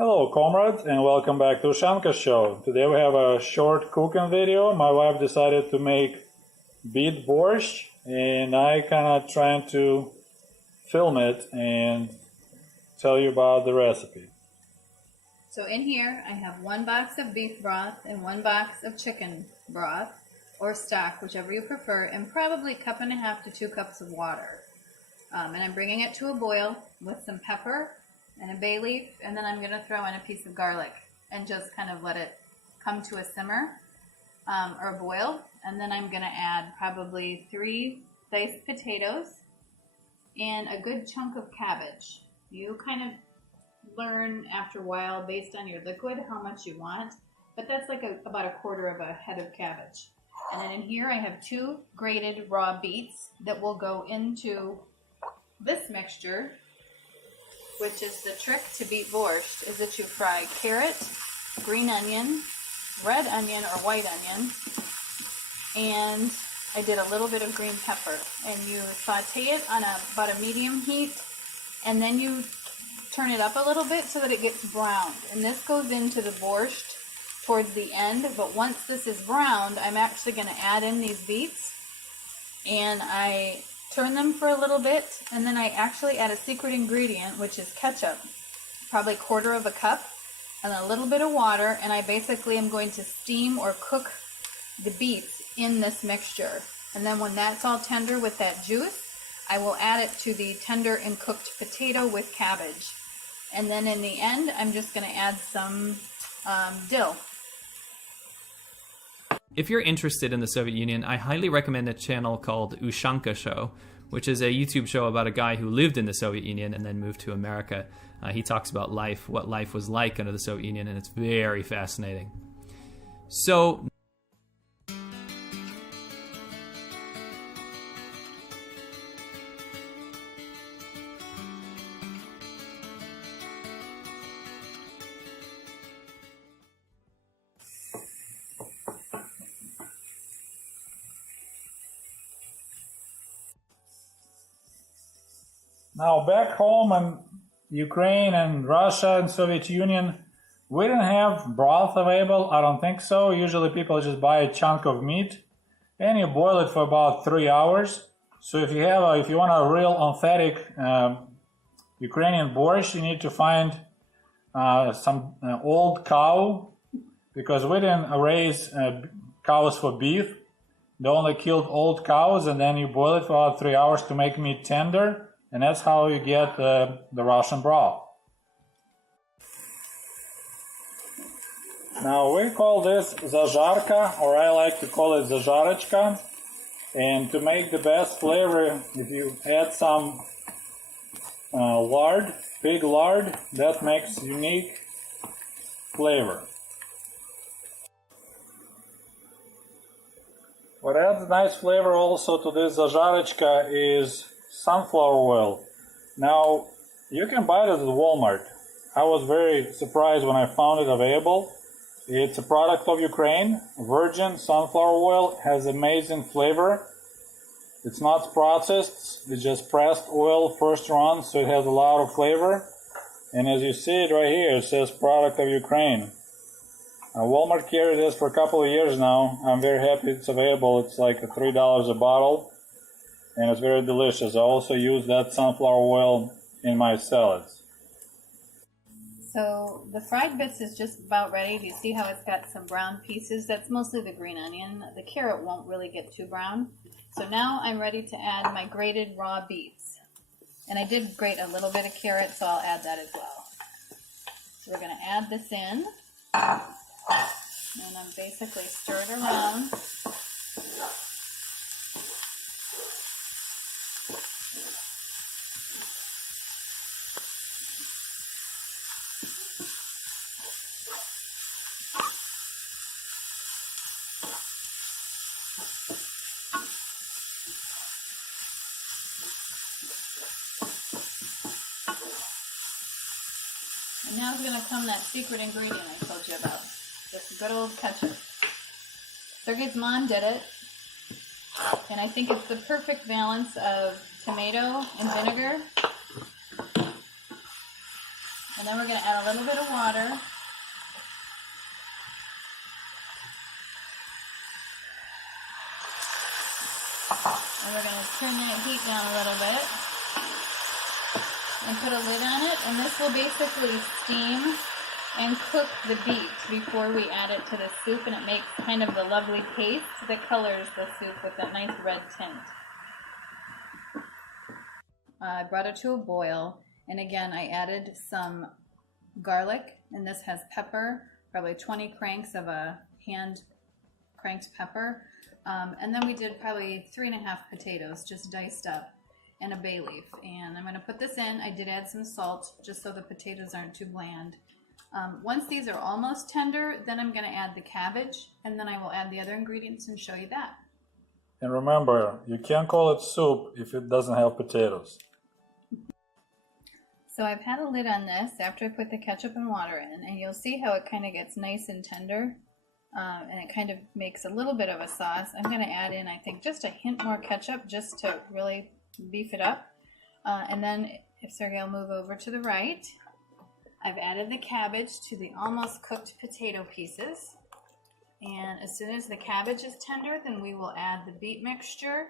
Hello comrades and welcome back to Ushanka Show. Today we have a short cooking video. My wife decided to make beet borscht and I kinda trying to film it and tell you about the recipe. So in here I have 1 box of beef broth and 1 box of chicken broth or stock, whichever you prefer, and probably 1.5 cups to 2 cups of water. And I'm bringing it to a boil with some pepper and a bay leaf, and then I'm going to throw in a piece of garlic and just kind of let it come to a simmer or a boil. And then I'm going to add probably 3 diced potatoes and a good chunk of cabbage. You kind of learn after a while based on your liquid how much you want, but that's like about 1/4 of a head of cabbage. And then in here I have 2 grated raw beets that will go into this mixture, which is the trick to beet borscht, is that you fry carrot, green onion, red onion or white onion, and I did a little bit of green pepper. And you saute it on about a medium heat, and then you turn it up a little bit so that it gets browned. And this goes into the borscht towards the end, but once this is browned, I'm actually going to add in these beets, and I turn them for a little bit, and then I actually add a secret ingredient, which is ketchup, probably 1/4 cup, and a little bit of water, and I basically am going to steam or cook the beets in this mixture. And then when that's all tender with that juice, I will add it to the tender and cooked potato with cabbage. And then in the end, I'm just going to add some dill. If you're interested in the Soviet Union, I highly recommend a channel called Ushanka Show, which is a YouTube show about a guy who lived in the Soviet Union and then moved to America. He talks about life, what life was like under the Soviet Union, and it's very fascinating. So Now back home in Ukraine and Russia and Soviet Union, we didn't have broth available. I don't think so. Usually people just buy a chunk of meat and you boil it for about 3 hours. So if you want a real authentic Ukrainian borscht, you need to find some old cow, because we didn't raise cows for beef. They only killed old cows, and then you boil it for about 3 hours to make meat tender. And that's how you get the Russian broth. Now we call this zazharka, or I like to call it zazharachka. And to make the best flavor, if you add some lard, pig lard, that makes unique flavor. What adds nice flavor also to this zazharachka is sunflower oil. Now, you can buy it at Walmart. I was very surprised when I found it available. It's a product of Ukraine. Virgin sunflower oil has amazing flavor. It's not processed, it's just pressed oil first run, so it has a lot of flavor. And as you see it right here, it says product of Ukraine. Walmart carried this for a couple of years now. I'm very happy it's available. It's like $3 a bottle. And it's very delicious. I also use that sunflower oil in my salads. So the fried bits is just about ready. Do you see how it's got some brown pieces? That's mostly the green onion. The carrot won't really get too brown. So now I'm ready to add my grated raw beets. And I did grate a little bit of carrot, so I'll add that as well. So we're going to add this in. And I'm basically stir it around. And now is going to come that secret ingredient I told you about, this good old ketchup. Sergey's mom did it, and I think it's the perfect balance of tomato and vinegar And then we're going to add a little bit of water. And we're going to turn that heat down a little bit and put a lid on it. And this will basically steam and cook the beet before we add it to the soup, and it makes kind of the lovely paste that colors the soup with that nice red tint. I brought it to a boil, and again I added some garlic, and this has pepper, probably 20 cranks of a hand cranked pepper, and then we did probably 3.5 potatoes just diced up, and a bay leaf. And I'm going to put this in. I did add some salt just so the potatoes aren't too bland. Once these are almost tender, then I'm going to add the cabbage, and then I will add the other ingredients and show you that. And remember, you can't call it soup if it doesn't have potatoes. So I've had a lid on this after I put the ketchup and water in, and you'll see how it kind of gets nice and tender, and it kind of makes a little bit of a sauce. I'm going to add in, I think, just a hint more ketchup just to really beef it up. And then if Sergey will move over to the right, I've added the cabbage to the almost cooked potato pieces. And as soon as the cabbage is tender, then we will add the beet mixture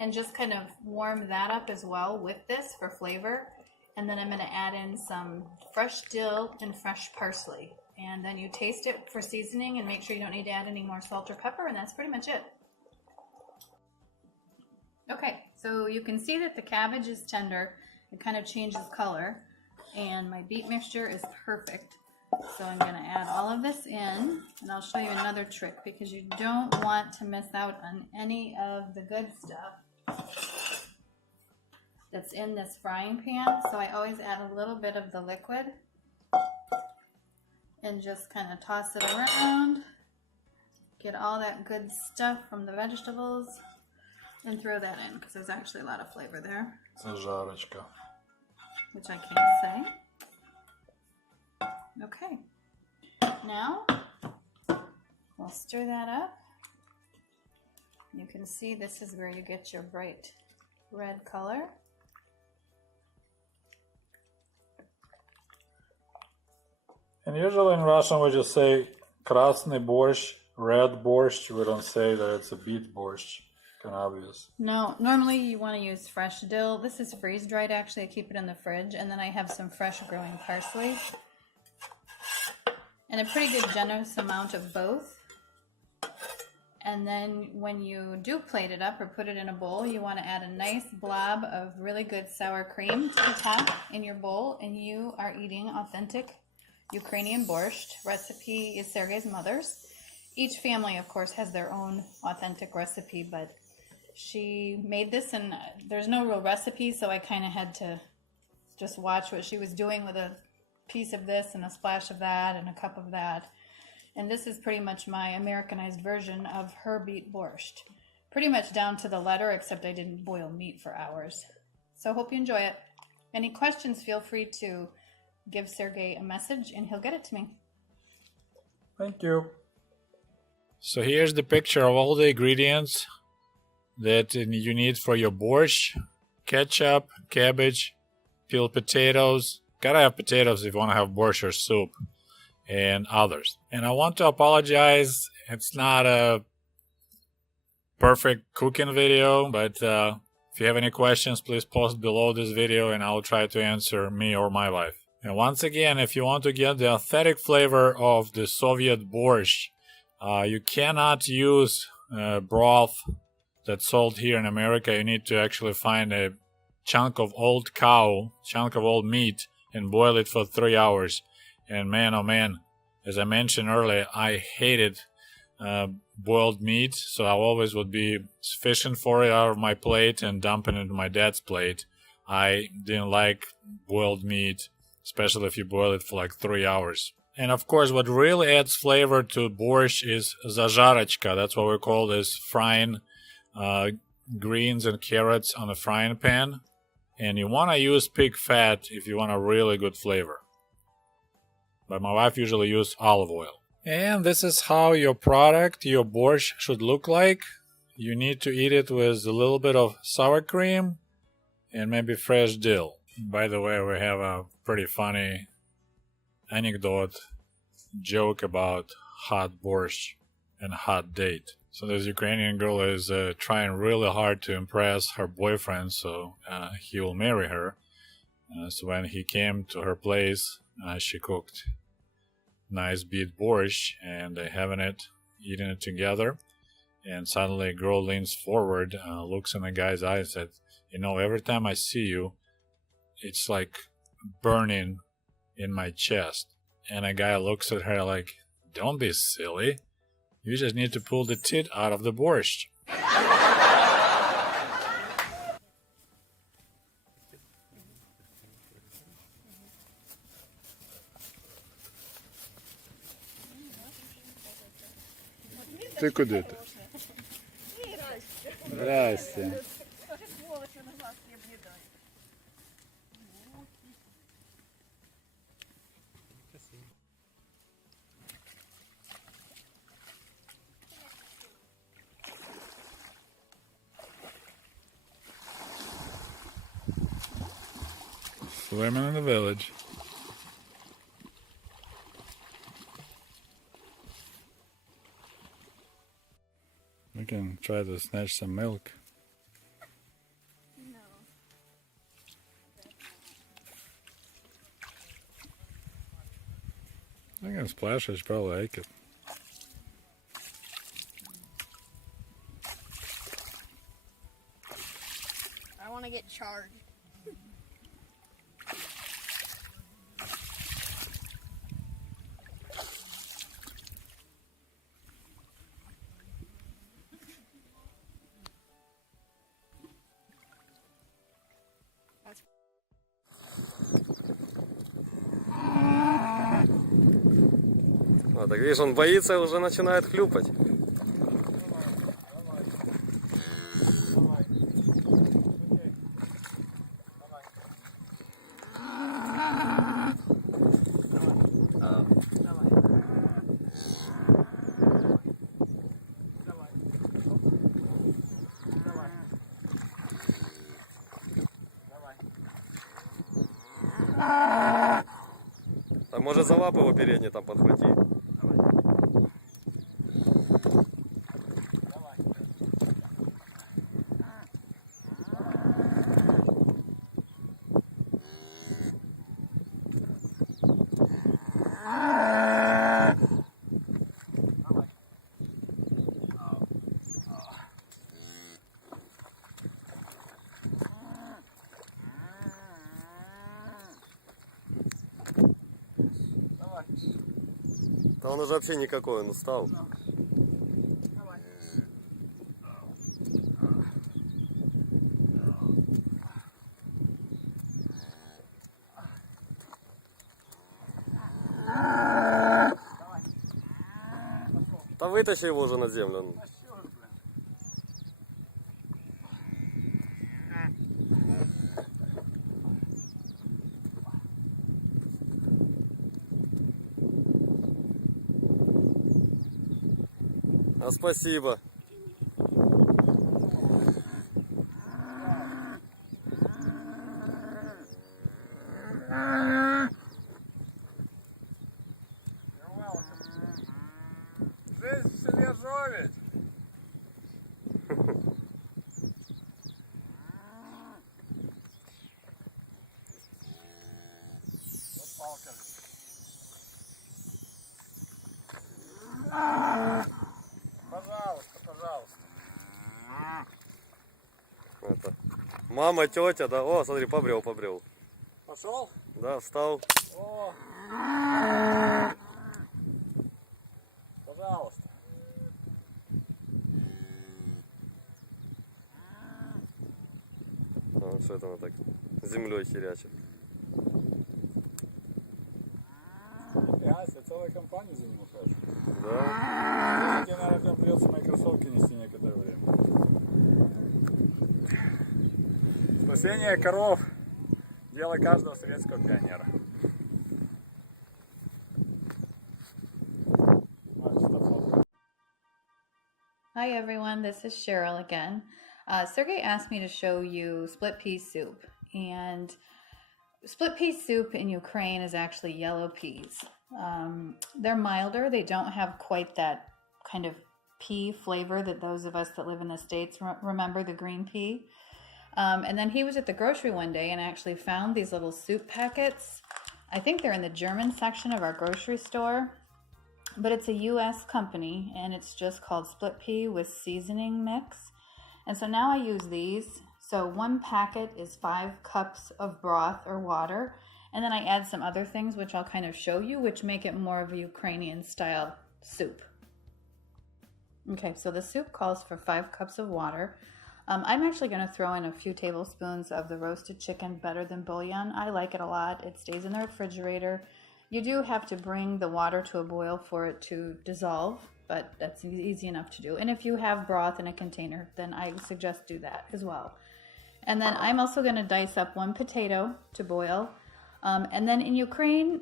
and just kind of warm that up as well with this for flavor. And then I'm going to add in some fresh dill and fresh parsley. And then you taste it for seasoning and make sure you don't need to add any more salt or pepper, and that's pretty much it. Okay, so you can see that the cabbage is tender. It kind of changes color. And my beet mixture is perfect. So I'm going to add all of this in, and I'll show you another trick because you don't want to miss out on any of the good stuff that's in this frying pan. So I always add a little bit of the liquid and just kind of toss it around, get all that good stuff from the vegetables, and throw that in because there's actually a lot of flavor there. Зажарочка. Which I can't say. Okay. Now, we'll stir that up. You can see this is where you get your bright red color. And usually in Russian we just say krasny borscht, red borscht. We don't say that it's a beet borscht. Kind of obvious. No, normally you want to use fresh dill. This is freeze dried actually. I keep it in the fridge, and then I have some fresh growing parsley and a pretty good generous amount of both. And then when you do plate it up or put it in a bowl, you want to add a nice blob of really good sour cream to the top in your bowl, and you are eating authentic Ukrainian borscht. Recipe is Sergey's mother's. Each family, of course, has their own authentic recipe, but she made this, and there's no real recipe, so I kind of had to just watch what she was doing with a piece of this and a splash of that and a cup of that. And this is pretty much my Americanized version of her beet borscht. Pretty much down to the letter, except I didn't boil meat for hours. So hope you enjoy it. Any questions, feel free to give Sergey a message and he'll get it to me. Thank you. So here's the picture of all the ingredients that you need for your borscht. Ketchup, cabbage, peeled potatoes. Gotta have potatoes if you want to have borscht or soup, and others. And I want to apologize. It's not a perfect cooking video, but if you have any questions, please post below this video and I'll try to answer me or my wife. And once again, if you want to get the authentic flavor of the Soviet borscht, you cannot use broth that's sold here in America. You need to actually find a chunk of old cow, chunk of old meat, and boil it for 3 hours. And man, oh man, as I mentioned earlier, I hated boiled meat, so I always would be fishing for it out of my plate and dumping it into my dad's plate. I didn't like boiled meat, especially if you boil it for like 3 hours. And of course, what really adds flavor to borscht is zazharachka. That's what we call this, frying greens and carrots on a frying pan. And you want to use pig fat if you want a really good flavor. But my wife usually uses olive oil. And this is how your product, your borscht, should look like. You need to eat it with a little bit of sour cream and maybe fresh dill. By the way, we have a pretty funny anecdote, joke about hot borscht and hot date. So this Ukrainian girl is trying really hard to impress her boyfriend, so he will marry her. So when he came to her place, she cooked nice beet borscht, and they're having it, eating it together. And suddenly a girl leans forward, looks in the guy's eyes, and said, "You know, every time I see you, it's like burning in my chest." And a guy looks at her like, "Don't be silly. You just need to pull the tit out of the borscht." Ты куда ты? Здрасте. Women in the village. We can try to snatch some milk. No. I can splash it, she probably like it. I want to get charged. А, так видишь, он боится и уже начинает хлюпать. А может за лапы его передние там подхвати. Да он уже вообще никакой, он устал. Да вытащи его уже на землю. А спасибо. Жизнь в селе Жовить. Вот палка. Пожалуйста, пожалуйста. Это. Мама, тетя, да. О, смотри, побрел. Пошел? Да, встал. О. Пожалуйста. А, что это она так землей херячит? Ясно, целая компания за ним ухаживает. Да. Тебе, наверное, придется мои кроссовки нести некоторое время. Спасение коров – дело каждого советского пионера. Hi everyone, this is Cheryl again. Sergey asked me to show you split pea soup, and split pea soup in Ukraine is actually yellow peas. They're milder. They don't have quite that kind of pea flavor that those of us that live in the States remember, the green pea. And then he was at the grocery one day and actually found these little soup packets. I think they're in the German section of our grocery store, but it's a US company and it's just called split pea with seasoning mix. And so now I use these. So one packet is 5 cups of broth or water, and then I add some other things which I'll kind of show you, which make it more of a Ukrainian style soup. Okay, so the soup calls for 5 cups of water. I'm actually going to throw in a few tablespoons of the roasted chicken, better than bouillon. I like it a lot. It stays in the refrigerator. You do have to bring the water to a boil for it to dissolve, but that's easy enough to do. And if you have broth in a container, then I suggest do that as well. And then I'm also going to dice up 1 potato to boil. And then in Ukraine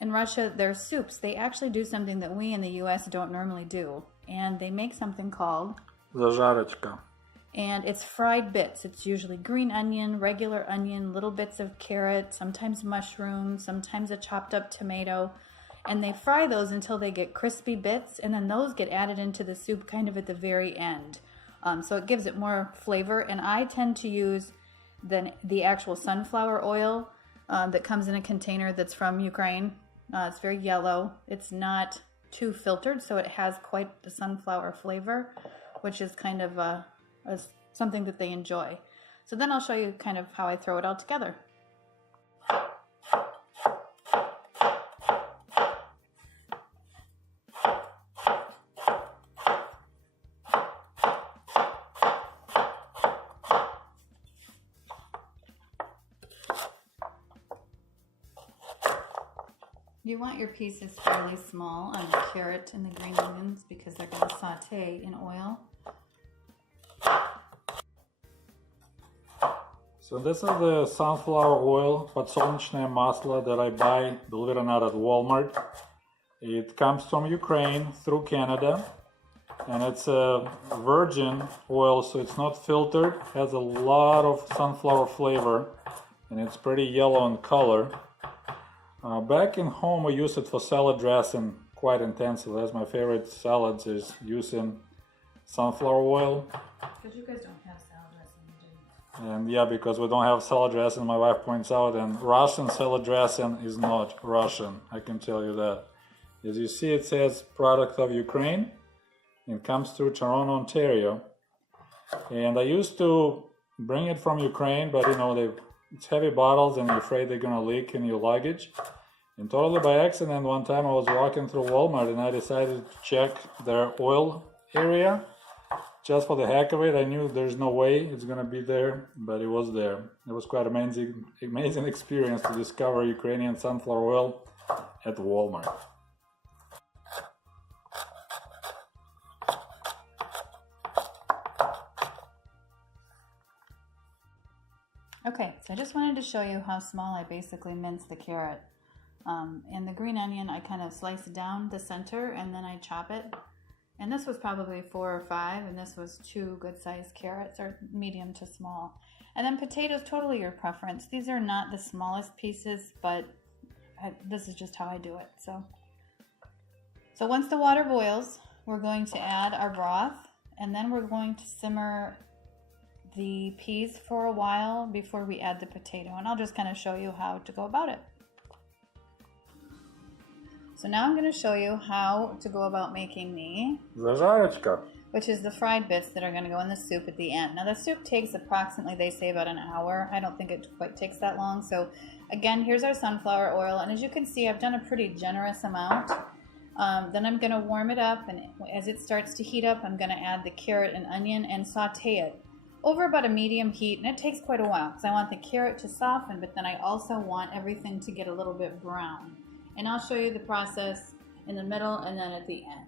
and Russia, their soups, they actually do something that we in the US don't normally do. And they make something called Зажарочка. And it's fried bits. It's usually green onion, regular onion, little bits of carrot, sometimes mushrooms, sometimes a chopped up tomato. And they fry those until they get crispy bits, and then those get added into the soup kind of at the very end. So it gives it more flavor. And I tend to use the actual sunflower oil that comes in a container that's from Ukraine. It's very yellow. It's not too filtered, so it has quite the sunflower flavor, which is kind of something that they enjoy. So then I'll show you kind of how I throw it all together. You want your pieces fairly small on the carrot and the green onions because they're going to saute in oil. So this is the sunflower oil, подсолнечное масло that I buy, believe it or not, at Walmart. It comes from Ukraine through Canada, and it's a virgin oil, so it's not filtered. It has a lot of sunflower flavor, and it's pretty yellow in color. Back in home, we use it for salad dressing quite intensively. That's my favorite salads, is using sunflower oil. Because you guys don't have salad dressing, do you? And yeah, because we don't have salad dressing, my wife points out, and Russian salad dressing is not Russian, I can tell you that. As you see, it says product of Ukraine. It comes through Toronto, Ontario. And I used to bring it from Ukraine, but you know, it's heavy bottles and you're afraid they're gonna leak in your luggage. And totally by accident, one time I was walking through Walmart and I decided to check their oil area. Just for the heck of it, I knew there's no way it's gonna be there, but it was there. It was quite amazing experience to discover Ukrainian sunflower oil at Walmart. Okay, so I just wanted to show you how small I basically mince the carrot. And the green onion, I kind of slice it down the center and then I chop it. And this was probably 4 or 5, and this was 2 good-sized carrots, or medium to small. And then potatoes, totally your preference. These are not the smallest pieces, but this is just how I do it. So once the water boils, we're going to add our broth, and then we're going to simmer the peas for a while before we add the potato. And I'll just kind of show you how to go about it. So now I'm going to show you how to go about making the Зажарочка. which is the fried bits that are going to go in the soup at the end. Now the soup takes approximately, they say, about an hour. I don't think it quite takes that long. So again, here's our sunflower oil, and as you can see, I've done a pretty generous amount. Then I'm going to warm it up, and as it starts to heat up, I'm going to add the carrot and onion and saute it over about a medium heat, and it takes quite a while because I want the carrot to soften, but then I also want everything to get a little bit brown. And I'll show you the process in the middle and then at the end.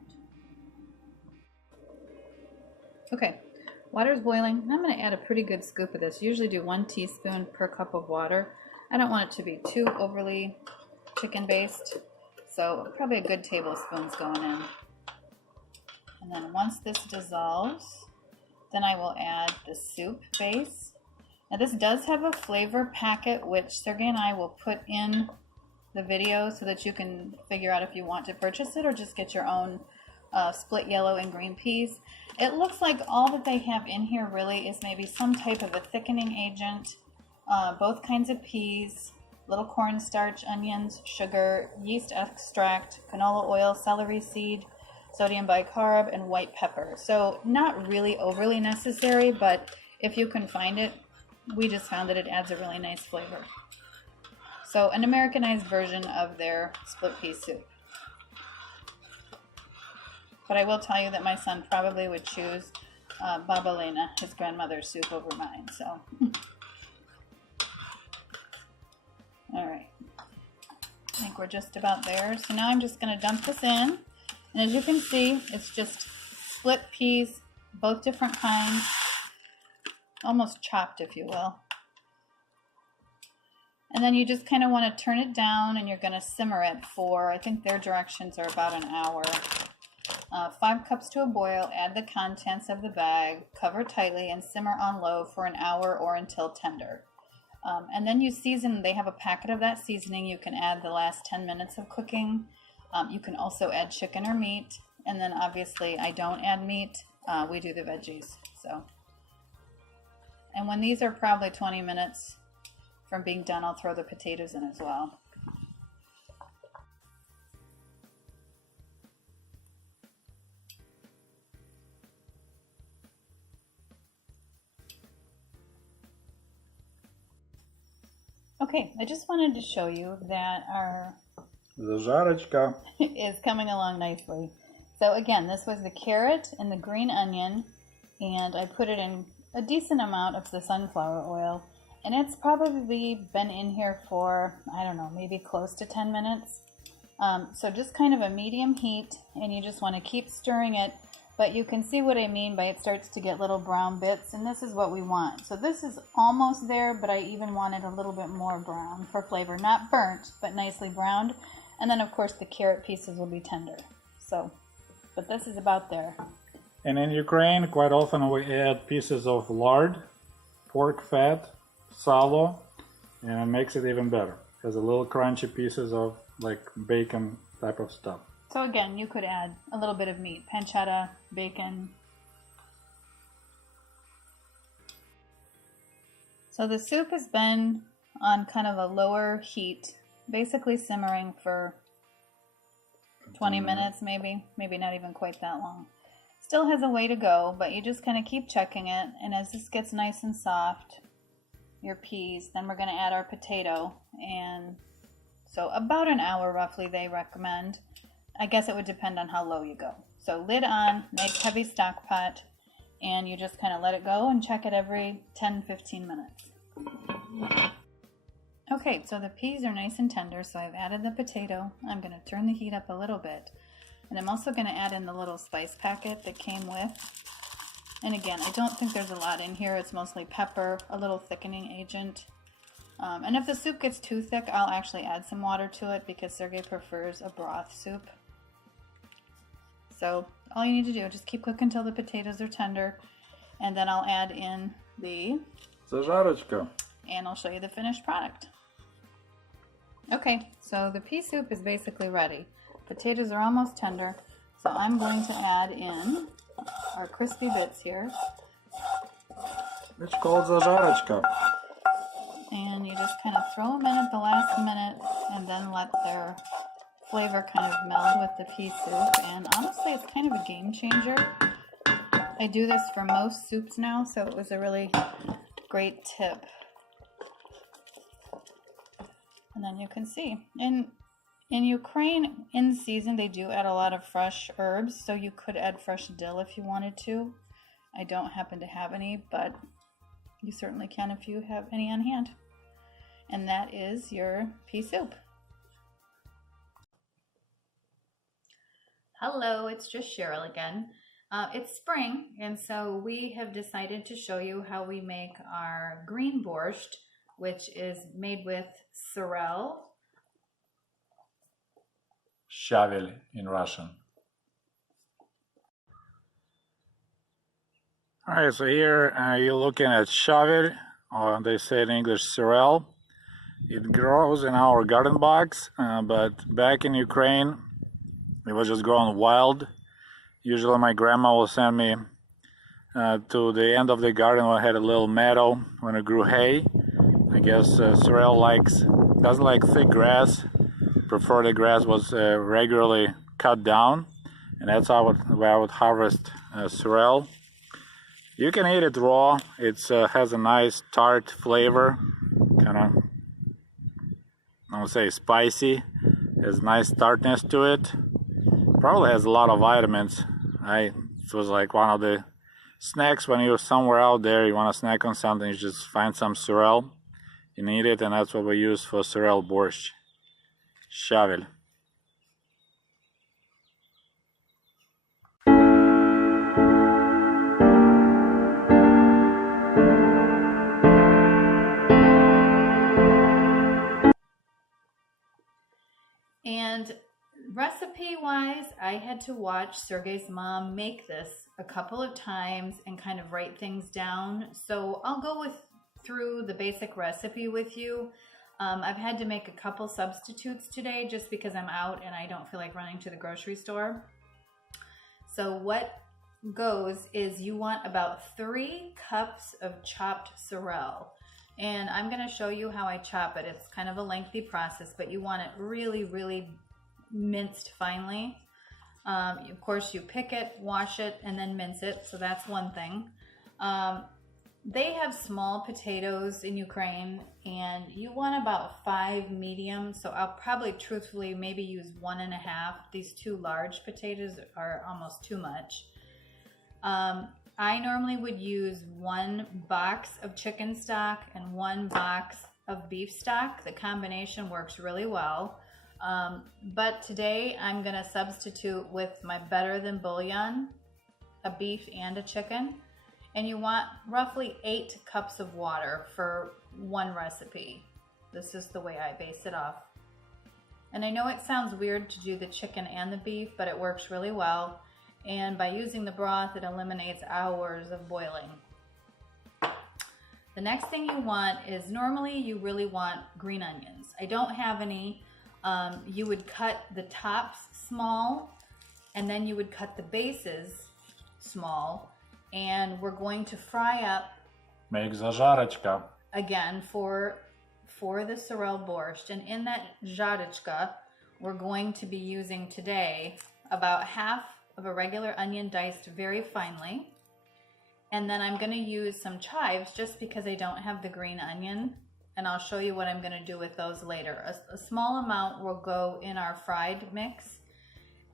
Okay, water's boiling. I'm going to add a pretty good scoop of this. Usually do 1 teaspoon per cup of water. I don't want it to be too overly chicken based, so probably a good tablespoon's going in. And then once this dissolves, then I will add the soup base. Now this does have a flavor packet, which Sergey and I will put in the video so that you can figure out if you want to purchase it or just get your own split yellow and green peas. It looks like all that they have in here really is maybe some type of a thickening agent, both kinds of peas, little cornstarch, onions, sugar, yeast extract, canola oil, celery seed, sodium bicarb, and white pepper. So not really overly necessary, but if you can find it, we just found that it adds a really nice flavor. So an Americanized version of their split pea soup. But I will tell you that my son probably would choose Baba Lena, his grandmother's soup, over mine. So, all right. I think we're just about there. So now I'm just going to dump this in. And as you can see, it's just split peas, both different kinds, almost chopped, if you will. And then you just kind of want to turn it down, and you're going to simmer it for, I think their directions are about an hour. 5 cups to a boil, add the contents of the bag, cover tightly, and simmer on low for an hour or until tender. And then you season. They have a packet of that seasoning. You can add the last 10 minutes of cooking. You can also add chicken or meat. And then obviously I don't add meat. We do the veggies. So, and when these are probably 20 minutes from being done, I'll throw the potatoes in as well. Okay, I just wanted to show you that our Зажарочка. is coming along nicely. So again, this was the carrot and the green onion, and I put it in a decent amount of the sunflower oil, and it's probably been in here for, I don't know, maybe close to 10 minutes. So just kind of a medium heat, and you just want to keep stirring it. But you can see what I mean by it starts to get little brown bits, and this is what we want. So this is almost there, but I even wanted a little bit more brown for flavor. Not burnt, but nicely browned. And then, of course, the carrot pieces will be tender. So, but this is about there. And in Ukraine, quite often we add pieces of lard, pork fat, salo, and it makes it even better. It has a little crunchy pieces of like bacon type of stuff. So again, you could add a little bit of meat, pancetta, bacon. So the soup has been on kind of a lower heat, basically simmering for 20 minutes maybe not even quite that long. Still has a way to go, but you just kind of keep checking it, and as this gets nice and soft, your peas, then we're going to add our potato, and so about an hour roughly they recommend. I guess it would depend on how low you go. So lid on, make heavy stock pot, and you just kind of let it go and check it every 10-15 minutes. Okay, so the peas are nice and tender, so I've added the potato. I'm going to turn the heat up a little bit. And I'm also going to add in the little spice packet that came with. And again, I don't think there's a lot in here. It's mostly pepper, a little thickening agent. And if the soup gets too thick, I'll actually add some water to it because Sergey prefers a broth soup. So all you need to do is just keep cooking until the potatoes are tender, and then I'll add in the Зажарочка. and I'll show you the finished product. Okay, so the pea soup is basically ready. Potatoes are almost tender, so I'm going to add in our crispy bits here. It's called зажарочка. And you just kind of throw them in at the last minute and then let their flavor kind of meld with the pea soup. And honestly, it's kind of a game changer. I do this for most soups now, so it was a really great tip. And then you can see in Ukraine, in season, they do add a lot of fresh herbs, so you could add fresh dill if you wanted to. I don't happen to have any, but you certainly can if you have any on hand. And that is your pea soup. Hello, it's just Cheryl again. It's spring, and so we have decided to show you how we make our green borscht, which is made with sorrel. Щавель in Russian. Alright, so here you're looking at щавель, or they say in English sorrel. It grows in our garden box, but back in Ukraine, it was just growing wild. Usually my grandma will send me to the end of the garden where I had a little meadow when it grew hay. I guess sorrel doesn't like thick grass, prefer the grass was regularly cut down, and that's how I would harvest sorrel. You can eat it raw. It has a nice tart flavor, kind of, I would say spicy. Has nice tartness to it. Probably has a lot of vitamins. It was like one of the snacks when you're somewhere out there, you want to snack on something, you just find some sorrel, you eat it, and that's what we use for sorrel borscht. Shovel. And recipe-wise, I had to watch Sergey's mom make this a couple of times and kind of write things down. So I'll go through the basic recipe with you. I've had to make a couple substitutes today just because I'm out and I don't feel like running to the grocery store. So what goes is you want about 3 cups of chopped sorrel. And I'm going to show you how I chop it. It's kind of a lengthy process, but you want it really, really minced finely. Of course, you pick it, wash it, and then mince it. So that's one thing. They have small potatoes in Ukraine, and you want about 5 medium. So I'll probably truthfully maybe use 1.5. These 2 large potatoes are almost too much. I normally would use 1 box of chicken stock and 1 box of beef stock. The combination works really well. But today I'm going to substitute with my Better Than Bouillon, a beef and a chicken. And you want roughly 8 cups of water for one recipe. This is the way I base it off. And I know it sounds weird to do the chicken and the beef, but it works really well. And by using the broth, it eliminates hours of boiling. The next thing you want is, normally you really want green onions. I don't have any. You would cut the tops small, and then you would cut the bases small. And we're going to fry up. Make zажарочка. Again, for the sorrel borscht. And in that żareczka, we're going to be using today about half of a regular onion diced very finely. And then I'm going to use some chives just because I don't have the green onion. And I'll show you what I'm going to do with those later. A small amount will go in our fried mix.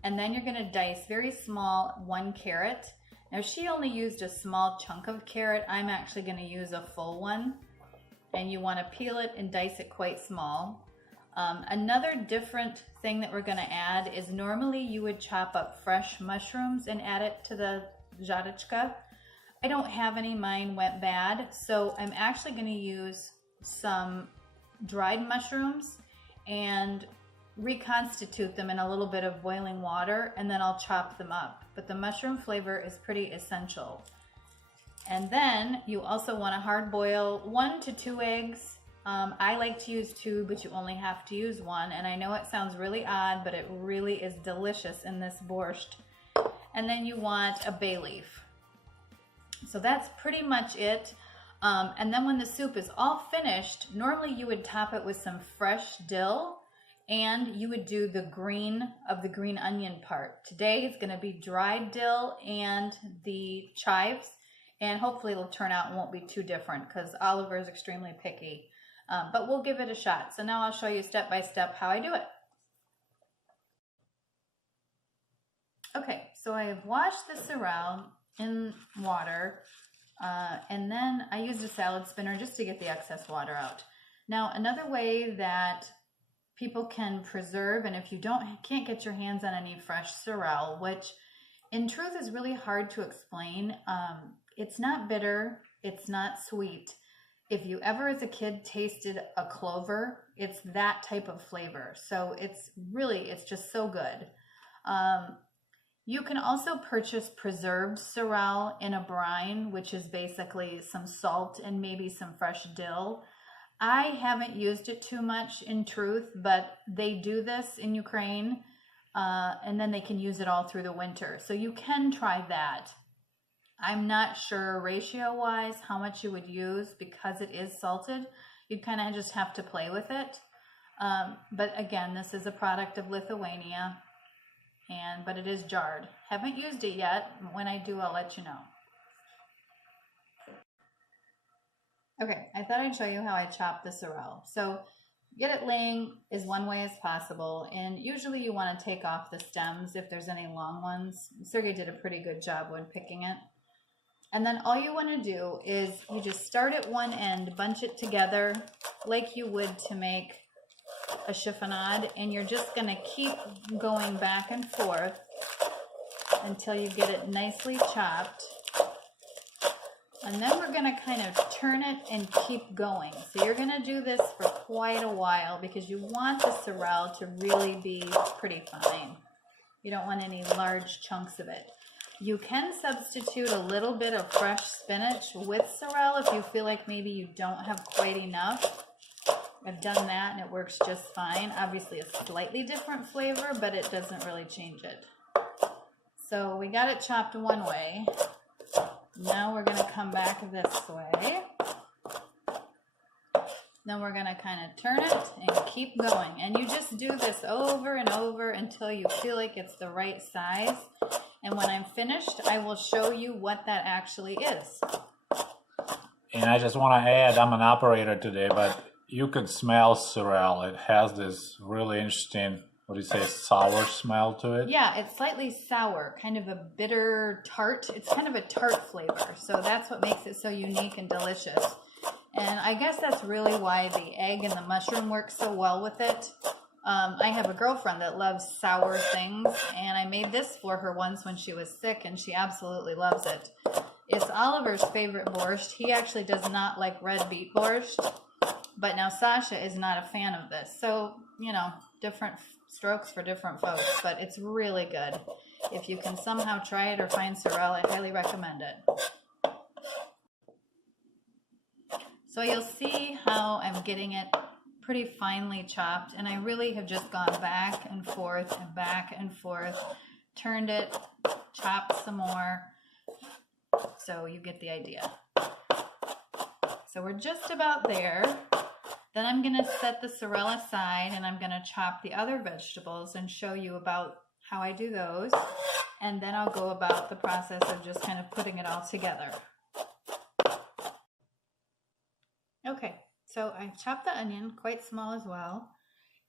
And then you're going to dice very small 1 carrot. Now she only used a small chunk of carrot. I'm actually going to use a full one. And you want to peel it and dice it quite small. Another different thing that we're going to add is, normally you would chop up fresh mushrooms and add it to the żareczka. I don't have any, mine went bad, so I'm actually going to use some dried mushrooms and reconstitute them in a little bit of boiling water, and then I'll chop them up. But the mushroom flavor is pretty essential. And then you also want to hard boil 1 to 2 eggs. I like to use 2, but you only have to use 1. And I know it sounds really odd, but it really is delicious in this borscht. And then you want a bay leaf. So that's pretty much it. And then when the soup is all finished, normally you would top it with some fresh dill, and you would do the green onion part. Today it's going to be dried dill and the chives, and hopefully it'll turn out and won't be too different because Oliver is extremely picky. But we'll give it a shot. So now I'll show you step by step how I do it. Okay, so I have washed the sorrel in water, and then I used a salad spinner just to get the excess water out. Now, another way that people can preserve, and if you can't get your hands on any fresh sorrel, which in truth is really hard to explain. It's not bitter, it's not sweet. If you ever as a kid tasted a clover, it's that type of flavor. So it's just so good. You can also purchase preserved sorrel in a brine, which is basically some salt and maybe some fresh dill. I haven't used it too much in truth, but they do this in Ukraine, and then they can use it all through the winter. So you can try that. I'm not sure ratio-wise how much you would use because it is salted. You kind of just have to play with it. But again, this is a product of Lithuania. But it is jarred. Haven't used it yet. When I do, I'll let you know. Okay, I thought I'd show you how I chop the sorrel. So get it laying as one way as possible, and usually you want to take off the stems if there's any long ones. Sergey did a pretty good job when picking it. And then all you want to do is you just start at one end, bunch it together like you would to make a chiffonade, and you're just going to keep going back and forth until you get it nicely chopped. And then we're going to kind of turn it and keep going. So you're going to do this for quite a while because you want the sorrel to really be pretty fine. You don't want any large chunks of it. You can substitute a little bit of fresh spinach with sorrel if you feel like maybe you don't have quite enough. I've done that and it works just fine. Obviously a slightly different flavor, but it doesn't really change it. So we got it chopped one way. Now we're going to come back this way. Then we're going to kind of turn it and keep going. And you just do this over and over until you feel like it's the right size. And when I'm finished, I will show you what that actually is. And I just want to add, I'm an operator today, but you could smell sorrel. It has this really interesting, what do you say, sour smell to it? Yeah, it's slightly sour, kind of a bitter tart. It's kind of a tart flavor. So that's what makes it so unique and delicious. And I guess that's really why the egg and the mushroom work so well with it. I have a girlfriend that loves sour things, and I made this for her once when she was sick, and she absolutely loves it. It's Oliver's favorite borscht. He actually does not like red beet borscht, but now Sasha is not a fan of this. So, you know, different strokes for different folks, but it's really good. If you can somehow try it or find sorrel, I highly recommend it. So you'll see how I'm getting it pretty finely chopped, and I really have just gone back and forth, turned it, chopped some more, so you get the idea. So we're just about there. Then I'm going to set the sorrel aside, and I'm going to chop the other vegetables and show you about how I do those, and then I'll go about the process of just kind of putting it all together. Okay. So I chopped the onion quite small as well,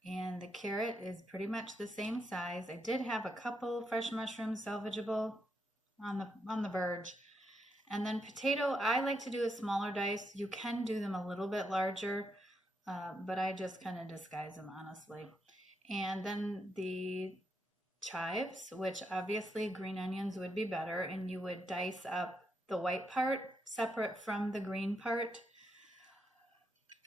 and the carrot is pretty much the same size. I did have a couple fresh mushrooms salvageable on the verge. And then potato, I like to do a smaller dice. You can do them a little bit larger, but I just kind of disguise them, honestly. And then the chives, which obviously green onions would be better, and you would dice up the white part separate from the green part.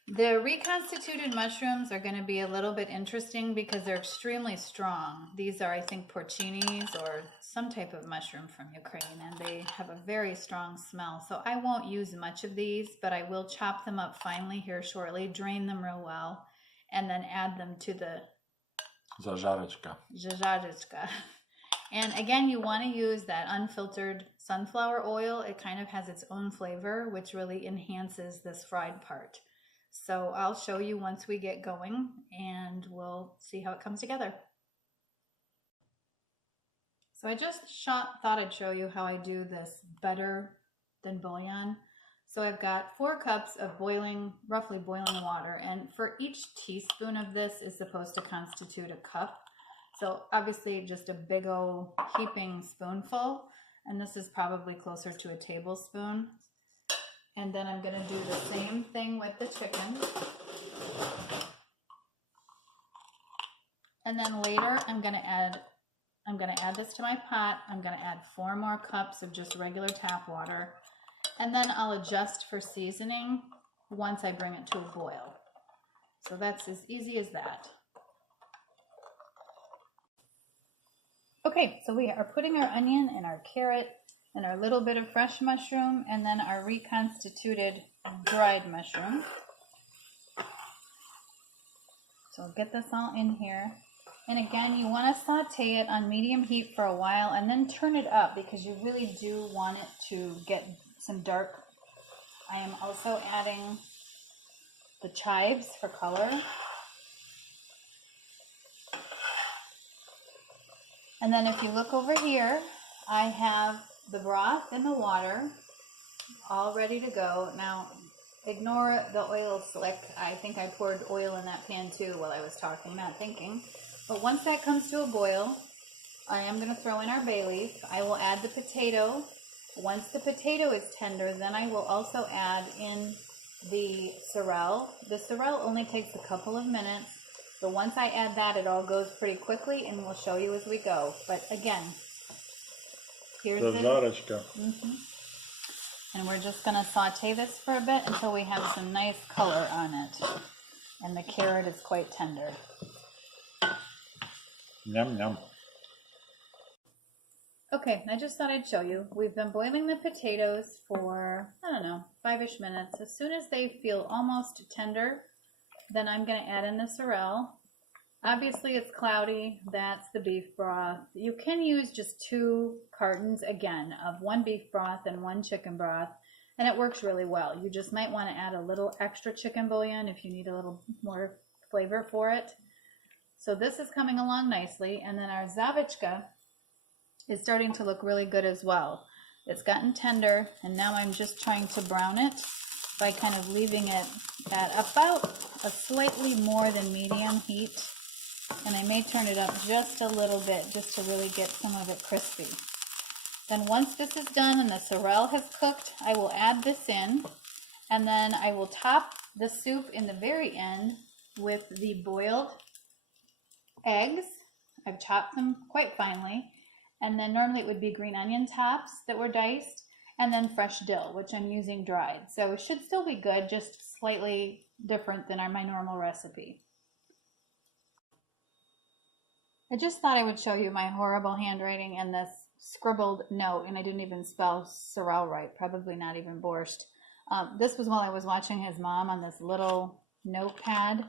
The reconstituted mushrooms are going to be a little bit interesting because they're extremely strong. These are, I think, porcinis or some type of mushroom from Ukraine, and they have a very strong smell. So I won't use much of these, but I will chop them up finely here shortly, drain them real well, and then add them to the Zażareczka. And again, you want to use that unfiltered sunflower oil. It kind of has its own flavor, which really enhances this fried part. So I'll show you once we get going, and we'll see how it comes together. So I just thought I'd show you how I do this better than bouillon. So I've got 4 cups of roughly boiling water, and for each teaspoon of this is supposed to constitute a cup. So obviously just a big old heaping spoonful, and this is probably closer to a tablespoon. And then I'm going to do the same thing with the chicken. And then later I'm going to add this to my pot. I'm going to add 4 more cups of just regular tap water. And then I'll adjust for seasoning once I bring it to a boil. So that's as easy as that. Okay, so we are putting our onion and our carrot and our little bit of fresh mushroom and then our reconstituted dried mushroom. So get this all in here. And again, you want to saute it on medium heat for a while and then turn it up because you really do want it to get some dark. I am also adding the chives for color. And then if you look over here, I have the broth and the water all ready to go. Now, ignore the oil slick. I think I poured oil in that pan too while I was talking, not thinking. But once that comes to a boil, I am going to throw in our bay leaf. I will add the potato. Once the potato is tender, then I will also add in the sorrel. The sorrel only takes a couple of minutes. So once I add that, it all goes pretty quickly, and we'll show you as we go. But again, here's the Zажарочка. and we're just going to saute this for a bit until we have some nice color on it. And the carrot is quite tender. Yum, yum. Okay, I just thought I'd show you. We've been boiling the potatoes for, I don't know, 5-ish minutes. As soon as they feel almost tender, then I'm going to add in the sorrel. Obviously, it's cloudy. That's the beef broth. You can use just 2 cartons, again, of 1 beef broth and 1 chicken broth, and it works really well. You just might want to add a little extra chicken bouillon if you need a little more flavor for it. So this is coming along nicely, and then our zavichka is starting to look really good as well. It's gotten tender, and now I'm just trying to brown it by kind of leaving it at about a slightly more than medium heat. And I may turn it up just a little bit just to really get some of it crispy. Then once this is done and the sorrel has cooked, I will add this in, and then I will top the soup in the very end with the boiled eggs. I've chopped them quite finely, and then normally it would be green onion tops that were diced, and then fresh dill, which I'm using dried. So it should still be good, just slightly different than my normal recipe. I just thought I would show you my horrible handwriting and this scribbled note, and I didn't even spell sorrel right, probably not even borscht. This was while I was watching his mom on this little notepad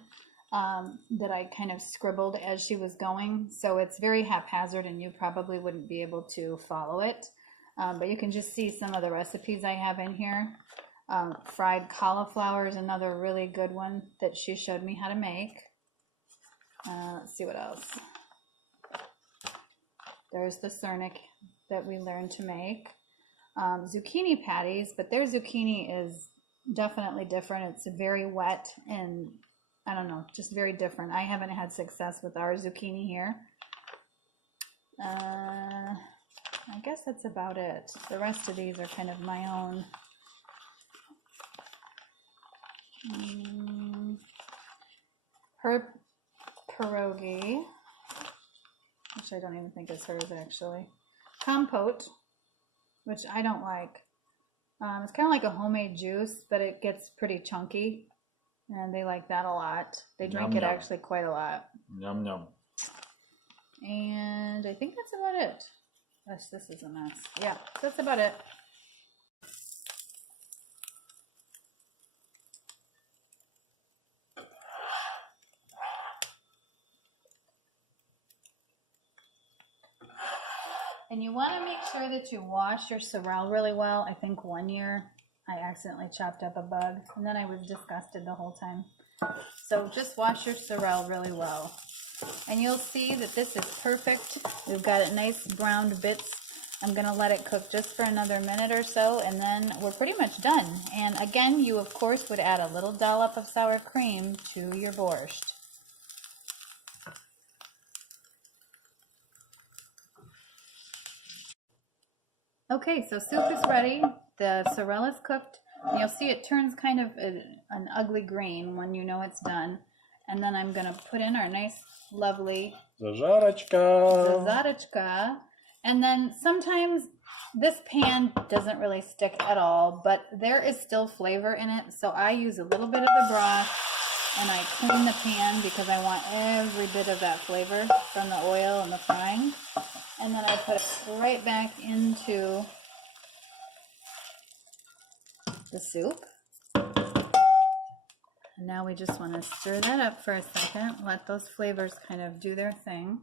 that I kind of scribbled as she was going. So it's very haphazard and you probably wouldn't be able to follow it. But you can just see some of the recipes I have in here. Fried cauliflower is another really good one that she showed me how to make. Let's see what else. There's the syrniki that we learned to make. Zucchini patties, but their zucchini is definitely different. It's very wet and I don't know, just very different. I haven't had success with our zucchini here. I guess that's about it. The rest of these are kind of my own. Her pierogi, which I don't even think is hers actually. Compote, which I don't like. It's kind of like a homemade juice, but it gets pretty chunky, and they like that a lot. They drink it actually quite a lot. Yum, yum. And I think that's about it. Gosh, this is a mess. Yeah, that's about it. And you want to make sure that you wash your sorrel really well. I think one year I accidentally chopped up a bug, and then I was disgusted the whole time. So just wash your sorrel really well. And you'll see that this is perfect. We've got it nice browned bits. I'm going to let it cook just for another minute or so, and then we're pretty much done. And again, you of course would add a little dollop of sour cream to your borscht. Okay, so soup is ready. The sorrel is cooked. And you'll see it turns kind of an ugly green when you know it's done. And then I'm going to put in our nice, lovely Zажарочка. And then sometimes this pan doesn't really stick at all, but there is still flavor in it. So I use a little bit of the broth and I clean the pan because I want every bit of that flavor from the oil and the frying. And then I put it right back into the soup. And now we just want to stir that up for a second, let those flavors kind of do their thing.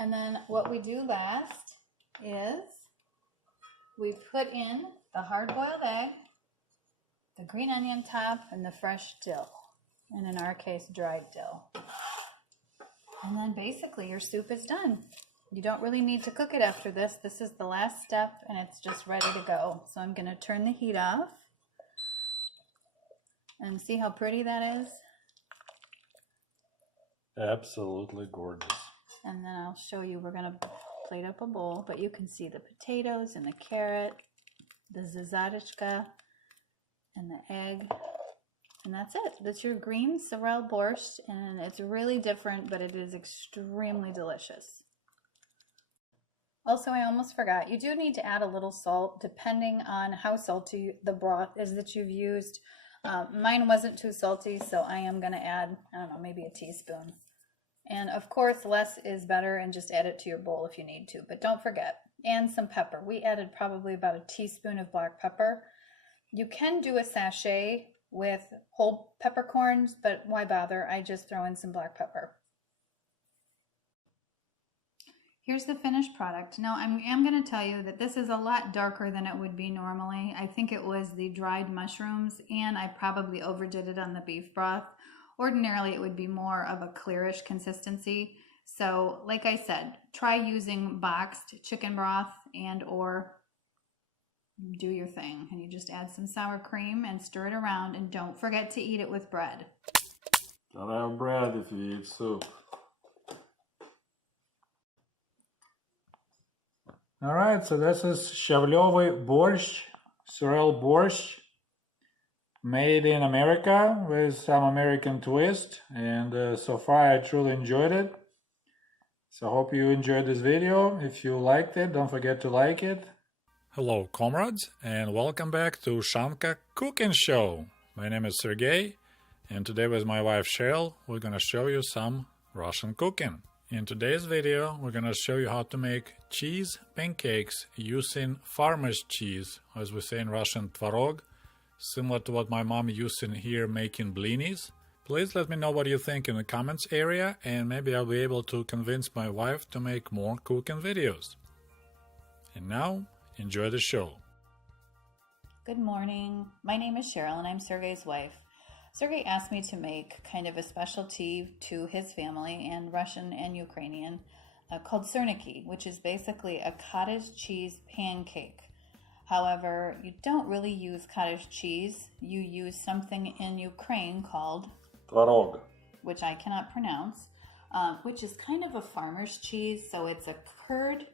And then what we do last is we put in the hard-boiled egg, the green onion top, and the fresh dill, and in our case, dried dill. And then basically your soup is done. You don't really need to cook it after this. This is the last step, and it's just ready to go. So I'm going to turn the heat off. And see how pretty that is? Absolutely gorgeous. And then I'll show you, we're going to plate up a bowl, but you can see the potatoes and the carrot, the zazarishka, and the egg. And that's it. That's your green Sorrel borscht, and it's really different, but it is extremely delicious. Also, I almost forgot, you do need to add a little salt depending on how salty the broth is that you've used. Mine wasn't too salty, so I am going to add, I don't know, maybe a teaspoon. And of course, less is better, and just add it to your bowl if you need to. But don't forget, and some pepper. We added probably about a teaspoon of black pepper. You can do a sachet with whole peppercorns, but why bother? I just throw in some black pepper. Here's the finished product. Now, I am going to tell you that this is a lot darker than it would be normally. I think it was the dried mushrooms, and I probably overdid it on the beef broth. Ordinarily, it would be more of a clearish consistency. So, like I said, try using boxed chicken broth and or do your thing. And you just add some sour cream and stir it around, and don't forget to eat it with bread. Don't have bread if you eat soup. All right, so this is Shavlyovy Borscht, Sorrel Borscht, made in America with some American twist, and so far I truly enjoyed it. So I hope you enjoyed this video. If you liked it, don't forget to like it. Hello comrades, and welcome back to Ushanka Cooking Show. My name is Sergey, and today with my wife Sorrel, we're gonna show you some Russian cooking. In today's video, we're gonna show you how to make cheese pancakes using farmer's cheese, as we say in Russian, tvarog, similar to what my mom using here making blinis. Please let me know what you think in the comments area, and maybe I'll be able to convince my wife to make more cooking videos. And now, enjoy the show. Good morning. My name is Cheryl, and I'm Sergey's wife. Sergey asked me to make kind of a specialty to his family, and Russian and Ukrainian, called syrniki, which is basically a cottage cheese pancake. However, you don't really use cottage cheese. You use something in Ukraine called Tvarog, which I cannot pronounce, which is kind of a farmer's cheese. So it's a curd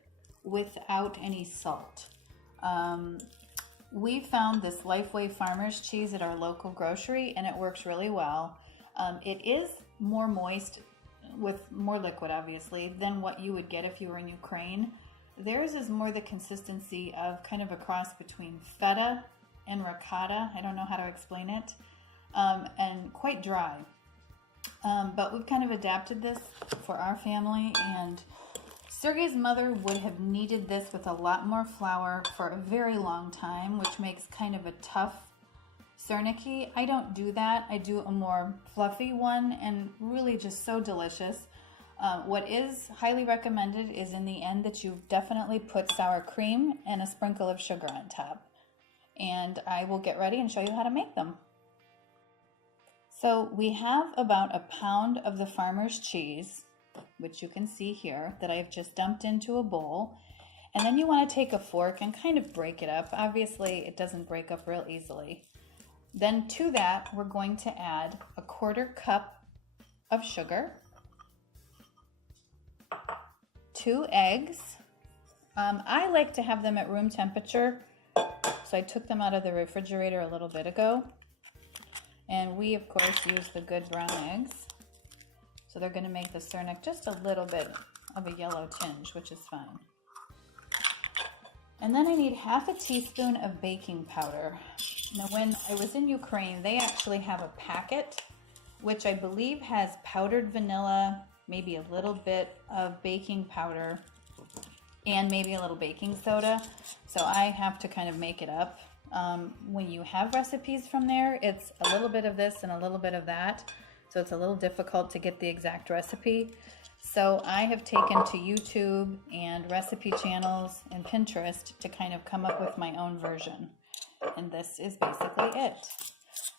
without any salt. We found this Lifeway farmer's cheese at our local grocery, and it works really well. It is more moist, with more liquid obviously, than what you would get if you were in Ukraine. Theirs is more the consistency of kind of a cross between feta and ricotta. I don't know how to explain it. And quite dry. But we've kind of adapted this for our family, and Sergey's mother would have kneaded this with a lot more flour for a very long time, which makes kind of a tough syrniki. I don't do that. I do a more fluffy one, and really just so delicious. What is highly recommended is in the end that you definitely put sour cream and a sprinkle of sugar on top. And I will get ready and show you how to make them. So we have about a pound of the farmer's cheese, which you can see here, that I've just dumped into a bowl. And then you want to take a fork and kind of break it up. Obviously, it doesn't break up real easily. Then to that, we're going to add a 1/4 cup of sugar, 2 eggs. I like to have them at room temperature, so I took them out of the refrigerator a little bit ago. And we, of course, use the good brown eggs. So they're going to make the syrnik just a little bit of a yellow tinge, which is fine. And then I need 1/2 teaspoon of baking powder. Now, when I was in Ukraine, they actually have a packet which I believe has powdered vanilla, maybe a little bit of baking powder, and maybe a little baking soda. So I have to kind of make it up. When you have recipes from there, it's a little bit of this and a little bit of that. So it's a little difficult to get the exact recipe. So I have taken to YouTube and recipe channels and Pinterest to kind of come up with my own version. And this is basically it.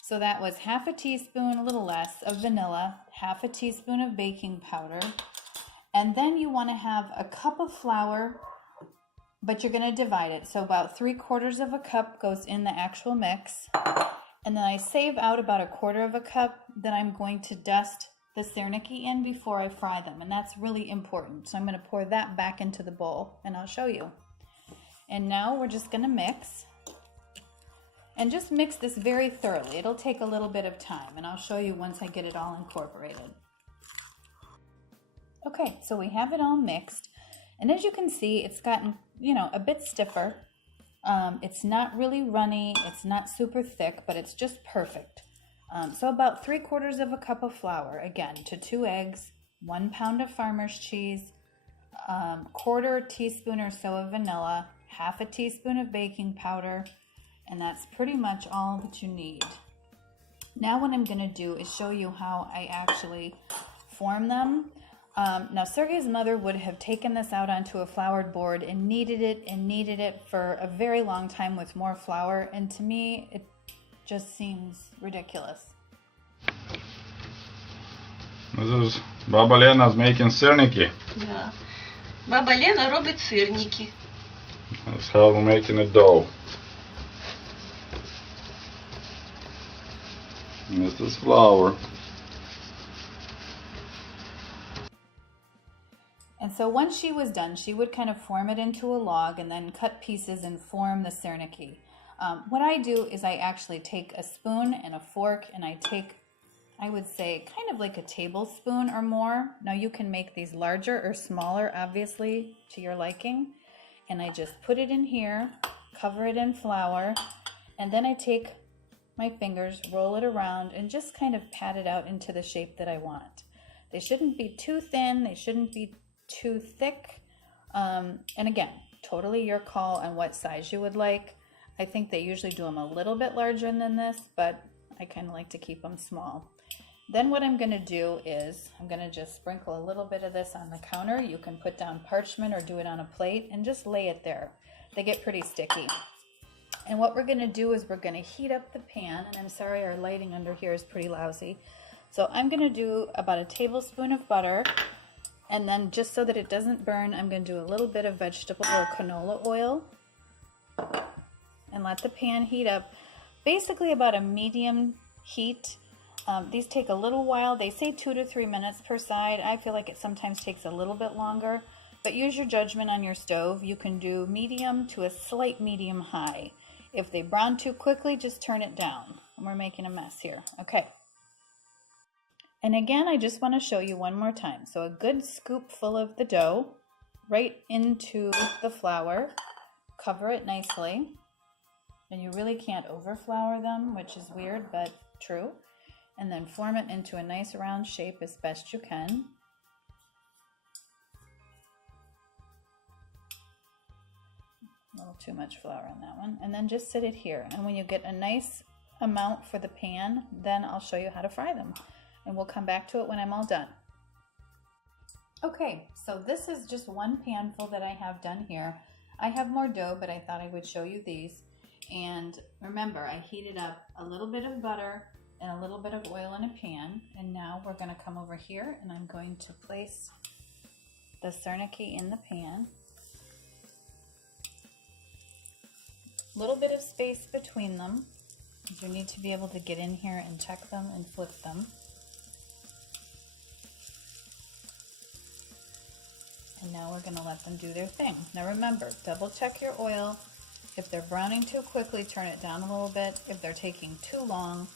So that was half a teaspoon, a little less, of vanilla, half a teaspoon of baking powder. And then you want to have a cup of flour, but you're going to divide it. So about 3/4 of a cup goes in the actual mix. And then I save out about 1/4 of a cup that I'm going to dust the syrniki in before I fry them. And that's really important. So I'm going to pour that back into the bowl and I'll show you. And now we're just going to mix. And just mix this very thoroughly. It'll take a little bit of time and I'll show you once I get it all incorporated. Okay, so we have it all mixed. And as you can see, it's gotten, a bit stiffer. It's not really runny, it's not super thick, but it's just perfect. So about 3/4 of a cup of flour, again, to 2 eggs, 1 pound of farmer's cheese, 1/4 teaspoon or so of vanilla, half a teaspoon of baking powder, and that's pretty much all that you need. Now what I'm going to do is show you how I actually form them. Now Sergey's mother would have taken this out onto a floured board and kneaded it for a very long time with more flour, and to me it just seems ridiculous. This is Baba Lena's making syrniki. Да. Баба Лена робить сирники. That's how we're making a dough. And this is flour. And so once she was done, she would kind of form it into a log and then cut pieces and form the syrniki. What I do is I actually take a spoon and a fork and I would say kind of like a tablespoon or more. Now you can make these larger or smaller, obviously, to your liking. And I just put it in here, cover it in flour, and then I take my fingers, roll it around, and just kind of pat it out into the shape that I want. They shouldn't be too thin, they shouldn't be too thick. And again, totally your call on what size you would like. I think they usually do them a little bit larger than this, but I kind of like to keep them small. Then what I'm going to do is I'm going to just sprinkle a little bit of this on the counter. You can put down parchment or do it on a plate and just lay it there. They get pretty sticky. And what we're going to do is we're going to heat up the pan. And I'm sorry, our lighting under here is pretty lousy. So I'm going to do about a tablespoon of butter. And then just so that it doesn't burn, I'm going to do a little bit of vegetable or canola oil. And let the pan heat up. Basically about a medium heat. These take a little while. They say 2 to 3 minutes per side. I feel like it sometimes takes a little bit longer. But use your judgment on your stove. You can do medium to a slight medium high. If they brown too quickly, just turn it down. And we're making a mess here. Okay. And again, I just want to show you one more time. So a good scoop full of the dough right into the flour. Cover it nicely. And you really can't overflour them, which is weird, but true. And then form it into a nice round shape as best you can. A little too much flour on that one. And then just sit it here. And when you get a nice amount for the pan, then I'll show you how to fry them. And we'll come back to it when I'm all done. Okay, so this is just one panful that I have done here. I have more dough, but I thought I would show you these. And remember, I heated up a little bit of butter and a little bit of oil in a pan. And now we're going to come over here and I'm going to place the syrniki in the pan. A little bit of space between them. You need to be able to get in here and check them and flip them. And now we're going to let them do their thing. Now remember, double check your oil. If they're browning too quickly, turn it down a little bit. If they're taking too long,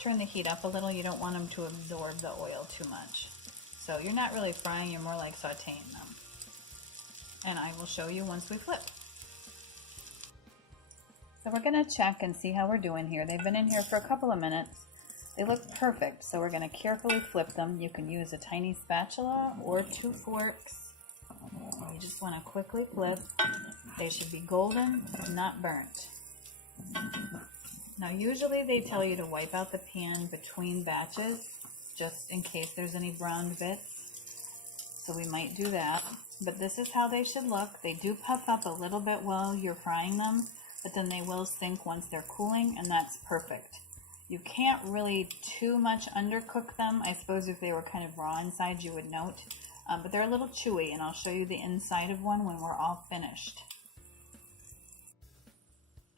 turn the heat up a little. You don't want them to absorb the oil too much. So you're not really frying, you're more like sauteing them. And I will show you once we flip. So we're going to check and see how we're doing here. They've been in here for a couple of minutes. They look perfect, so we're going to carefully flip them. You can use a tiny spatula or 2 forks. You just want to quickly flip. They should be golden, not burnt. Now usually they tell you to wipe out the pan between batches, just in case there's any brown bits. So we might do that. But this is how they should look. They do puff up a little bit while you're frying them, but then they will sink once they're cooling, and that's perfect. You can't really too much undercook them. I suppose if they were kind of raw inside, you would note. But they're a little chewy, and I'll show you the inside of one when we're all finished.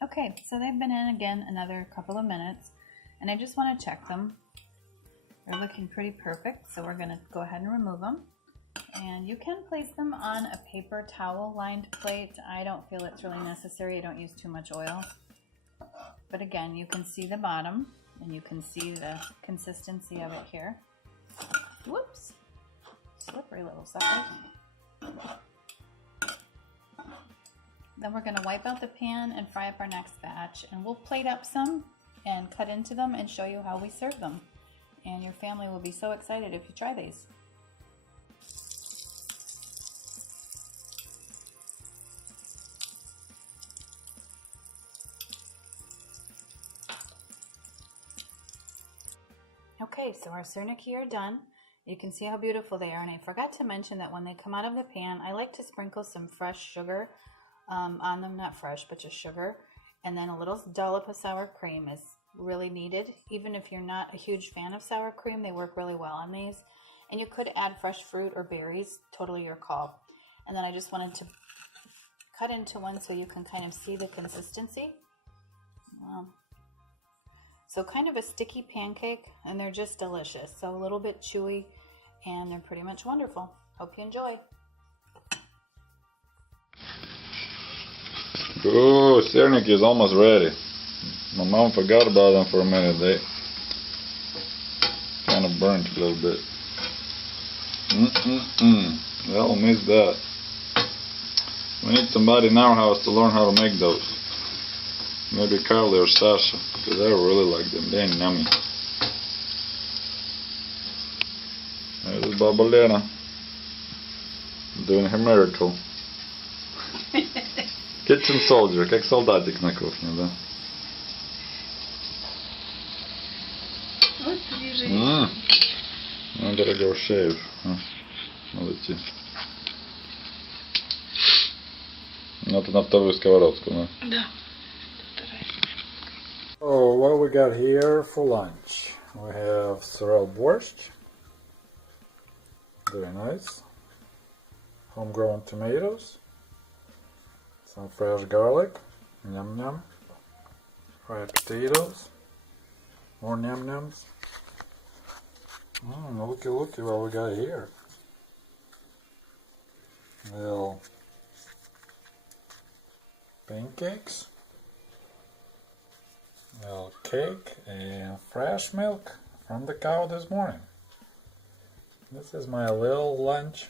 Okay, so they've been in again another couple of minutes, and I just want to check them. They're looking pretty perfect, so we're going to go ahead and remove them. And you can place them on a paper towel lined plate. I don't feel it's really necessary. I don't use too much oil. But again, you can see the bottom, and you can see the consistency of it here. Whoops! Slippery little suckers. Then we're going to wipe out the pan and fry up our next batch. And we'll plate up some and cut into them and show you how we serve them. And your family will be so excited if you try these. Okay, so our syrniki are done. You can see how beautiful they are, and I forgot to mention that when they come out of the pan, I like to sprinkle some fresh sugar on them, not fresh, but just sugar, and then a little dollop of sour cream is really needed. Even if you're not a huge fan of sour cream, they work really well on these, and you could add fresh fruit or berries, totally your call. And then I just wanted to cut into one so you can kind of see the consistency. Wow. So kind of a sticky pancake, and they're just delicious. So a little bit chewy, and they're pretty much wonderful. Hope you enjoy. Oh, syrniki is almost ready. My mom forgot about them for a minute. They kind of burnt a little bit. They'll miss that. We need somebody in our house to learn how to make those. Maybe Carly or Sasha, because I really like them. They're yummy. There's Baba Lena doing her miracle. Kitchen soldier, как солдатик на кухне, да? Вот свежий. I'm gonna go shave. Молодцы. Надо на вторую сковородку, да? Да. Oh, what we got here for lunch? We have Sorrel Borscht. Very nice. Homegrown tomatoes. Some fresh garlic. Yum yum. Fried potatoes. More yum yums. Looky looky what we got here. Little pancakes. Little cake and fresh milk from the cow this morning. This is my little lunch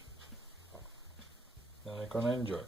that I'm gonna enjoy.